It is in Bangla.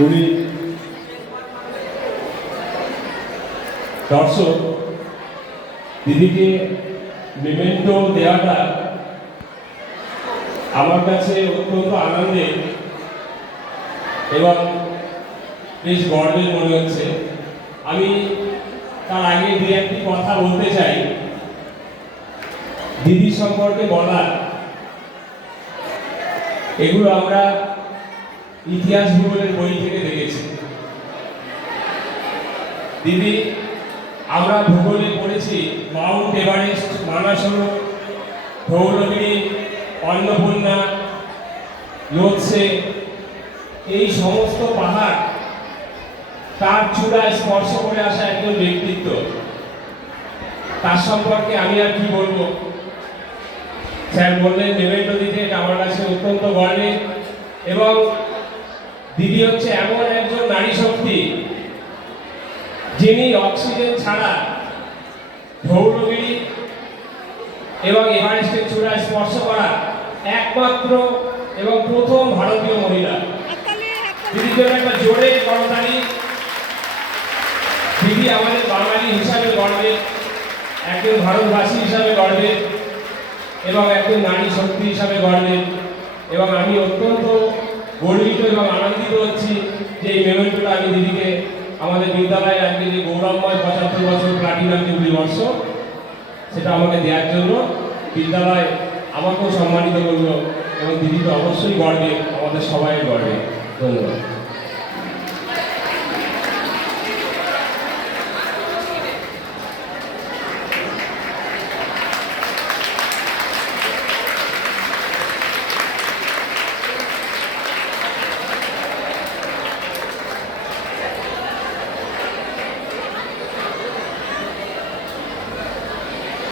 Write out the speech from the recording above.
উনি দর্শক দিদিকে মেমেন্টো দেওয়াটা আমার কাছে অত্যন্ত আনন্দের এবং বেশ গর্বের মনে হচ্ছে। আমি তার আগে দু একটি কথা বলতে চাই। দিদি সম্পর্কে বলার এগুলো আমরা ইতিহাস ভূগোলের বই থেকে দেখেছি। দিদি আমরা ভূগোলে পড়েছি মাউন্ট এভারেস্ট, মানসরোবর, ধৌলগিরি, অন্নপূর্ণা, লোৎসে, এই সমস্ত পাহাড় তার চূড়ায় স্পর্শ করে আসা একজন ব্যক্তিত্ব। তার সম্পর্কে আমি আর কি বলবো। স্যার বললেন মেমেন্টো দিতে, এটা আমার কাছে অত্যন্ত গর্বের। এবং দিদি হচ্ছে এমন একজন নারী শক্তি যিনি অক্সিজেন ছাড়া ধৌলগিরি এবং এভারেস্টের চূড়ায় স্পর্শ করা একমাত্র এবং প্রথম ভারতীয় মহিলা। দিদির জন্য একটা জোরে করতালি। দিদি আমাদের বাঙালি হিসাবে গর্বের, একজন ভারতবাসী হিসাবে গর্বের এবং একজন নারী শক্তি হিসাবে গর্বের। এবং আমি অত্যন্ত গর্বিত এবং আনন্দিত হচ্ছি যে এই মেমেন্টোটা আমি দিদিকে আমাদের বিদ্যালয়ে আজকে যে গৌরবময় ৭৫ বছর প্লাটিনাম জুবলি বর্ষ, সেটা আমাকে দেওয়ার জন্য বিদ্যালয় আমাকেও সম্মানিত করলো এবং দিদি তো অবশ্যই গর্বে, আমাদের সবাই গর্বে। ধন্যবাদ।